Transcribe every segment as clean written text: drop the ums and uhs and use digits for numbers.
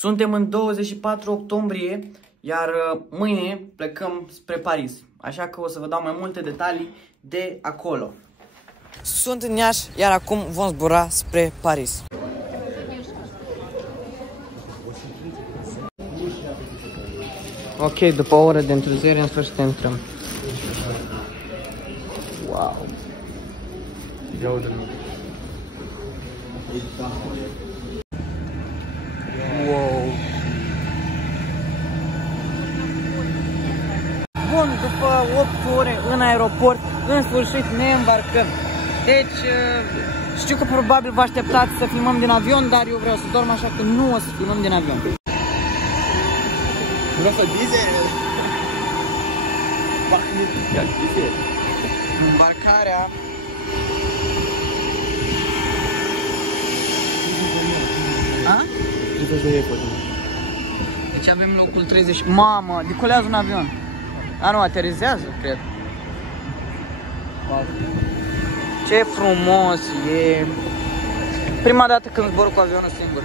Suntem în 24 octombrie, iar mâine plecăm spre Paris. Așa că o să vă dau mai multe detalii de acolo. Sunt în Iași, iar acum vom zbura spre Paris. Ok, după o oră de întârziere, în sfârșit intrăm. Wow! Wow! Bun, după 8 ore în aeroport, în sfârșit ne îmbarcăm. Deci, știu că probabil vă așteptați să filmăm din avion, dar eu vreau să dorm, așa că nu o să filmăm din avion. Vreau să dize. Îmbarcarea. A? Deci avem locul 30. Mamă, decolează un avion. A, nu, aterizează, cred. Ce frumos e. Prima dată când zbor cu avionul singur.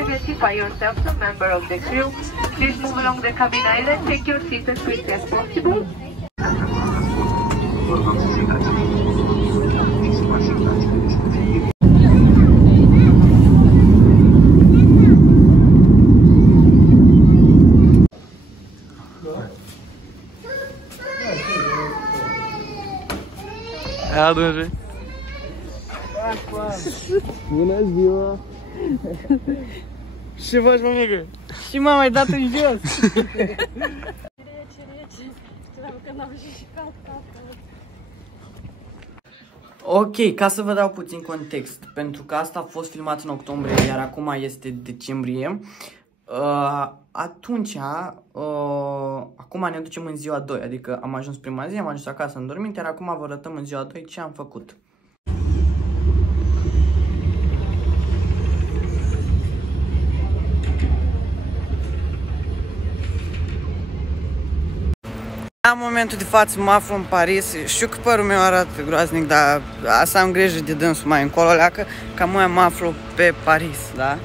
Identify yourself as a member of the crew. Please move along the cabin island. Take your seat as quickly as possible. Adună. Bună ziua! Ce faci, mămică? Și m-am mai dat în jos. Ok, ca să vă dau puțin context, pentru că asta a fost filmat în octombrie, iar acum este decembrie. Atunci, acum ne ducem în ziua 2, adică am ajuns prima zi, am ajuns acasă, am dormit, iar acum vă arătăm în ziua 2 ce am făcut. La momentul de față mă aflu în Paris. Știu că părul meu arată groaznic, dar asta am grijă de dânsul mai încolo, leacă, că mă aflu pe Paris, da?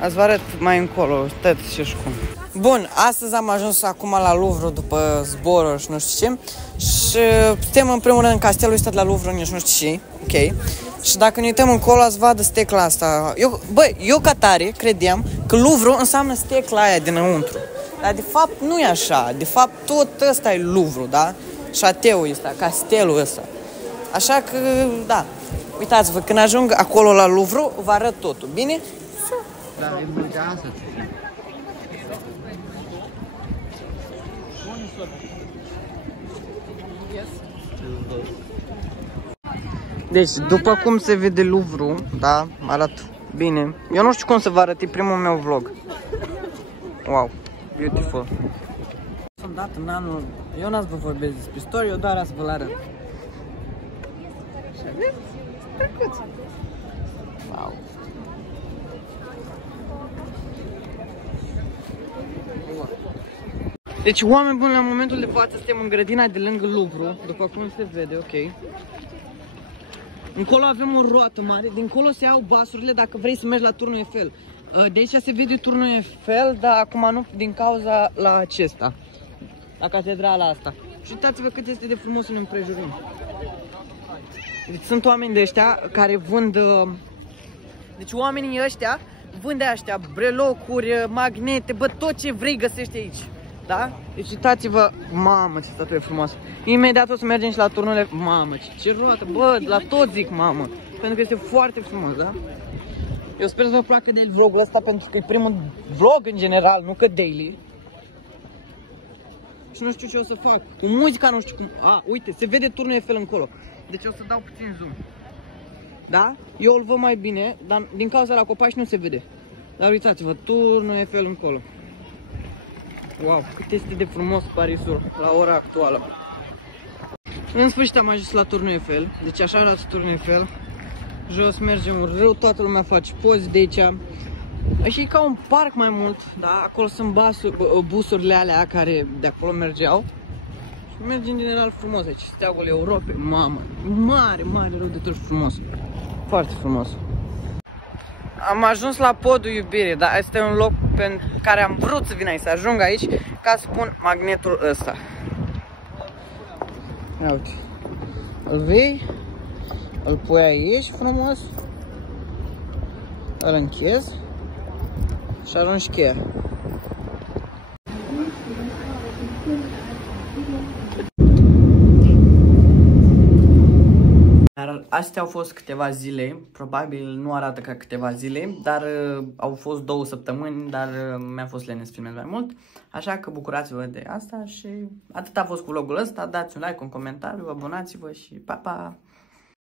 Azi vă arăt mai încolo, tăți și cum. Bun, astăzi am ajuns acum la Louvre după zborul și nu știu ce. Și suntem în primul rând în castelul ăsta de la Louvre, nici nu știu ce, ok? Și dacă ne uităm încolo, ați vadă sticla asta. Eu ca tare credeam că Louvre înseamnă sticla aia dinăuntru. Dar de fapt nu e așa, de fapt tot ăsta e Louvre, da? Șateul ăsta, castelul ăsta. Așa că, da, uitați-vă, când ajung acolo la Louvre, vă arăt totul, bine? Da, e bulgeasă. Deci, după cum se vede Louvre, da, arată bine. Eu nu știu cum să vă arăt, e primul meu vlog. Wow, beautiful. Am dat în anul, eu n-ați vă vorbesc despre istorie, eu doar să vă arăt. Și aveți? Drăguț. Wow. Deci, oameni buni, la momentul de față suntem în grădina de lângă Louvre, după cum se vede, ok. Încolo avem o roată mare, dincolo se iau basurile dacă vrei să mergi la turnul Eiffel. De aici se vede turnul Eiffel, dar acum nu din cauza la acesta, la catedrala asta. Și uitați-vă cât este de frumos în împrejurim. Deci sunt oameni de ăștia care vând, deci oamenii ăștia vând de ăștia brelocuri, magnete, bă, tot ce vrei găsești aici. Da? Deci uitați-vă, mamă ce statuie frumoasă. Imediat o să mergem și la turnurile, mamă ce roată, bă, la tot zic mamă. Pentru că este foarte frumos, da? Eu sper să vă placă de vlogul ăsta pentru că e primul vlog în general, nu că daily. Și nu știu ce o să fac. Cu muzica nu știu cum. Uite, se vede turnul Eiffel încolo. Deci o să dau puțin zoom. Da? Eu îl văd mai bine, dar din cauza la copaci nu se vede. Dar uitați-vă, turnul Eiffel încolo. Wow, cât este de frumos Parisul la ora actuală. În sfârșit am ajuns la turnul Eiffel. Deci așa arată turnul Eiffel. Jos mergem un râu, toată lumea face poze de aici. Și e ca un parc mai mult, da? Acolo sunt busurile alea care de acolo mergeau. Și mergi în general frumos aici, steagul Europei, mamă, mare, mare rău de tot frumos. Foarte frumos. Am ajuns la podul iubirii, dar este un loc pe care am vrut să vin aici, să ajung aici ca să pun magnetul ăsta. Ia uite. Îl vei, îl pui aici frumos, îl închezi și arunci cheia. Dar astea au fost câteva zile, probabil nu arată ca câteva zile, dar au fost 2 săptămâni, dar mi-a fost lene să filmez mai mult. Așa că bucurați-vă de asta și atât a fost cu vlogul ăsta, dați un like, un comentariu, abonați-vă și pa, pa!